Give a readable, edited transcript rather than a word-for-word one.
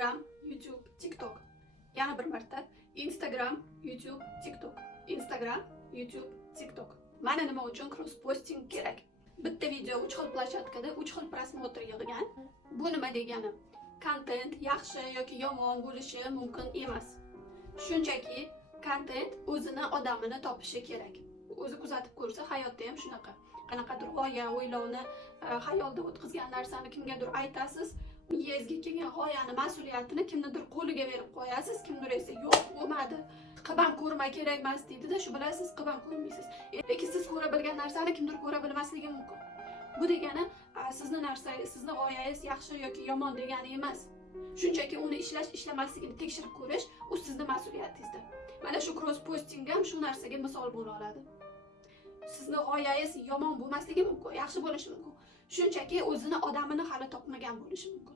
Instagram, YouTube, TikTok. Yana bir marta Instagram, YouTube, TikTok. Instagram, YouTube, TikTok. Mana nima uchun cross posting kerak? Bitta video 3 xil planshetkada 3 xil prosmotr yig'gan. Bu nima degani? Kontent yaxshi yoki yomon bo'lishi mumkin emas. Shunchaki kontent o'zini odamini topishi kerak. O'zi kuzatib ko'rsa, hayotda ham shunaqa. Qanaqadir g'oya, o'ylovni, xayolda o'tkazgan narsani kimgadir aytasiz, miyangizga kelgan g'oyani mas'uliyatini kimnidir qo'liga berib qo'yasiz, kimdir esa yo'q, bo'lmadi, qilib ko'rma kerak emas deydi-da, shu bilasiz, qilib ko'rmaysiz. Lekin siz ko'ra bilgan narsani kimdir ko'ra bilmasligi mumkin. Bu degani sizni narsangiz, sizni g'oyangiz yaxshi yoki yomon degani emas. Shunchaki uni ishlamasligini tekshirib ko'rish u sizning mas'uliyatingizda. Mana shu cross posting ham shu narsaga misol bo'la oladi. Sizni g'oyangiz yomon bo'lmasligi mumkin, yaxshi bo'lishi mumkin. Shunchaki o'zini odamini hali topmagan bo'lishi mumkin.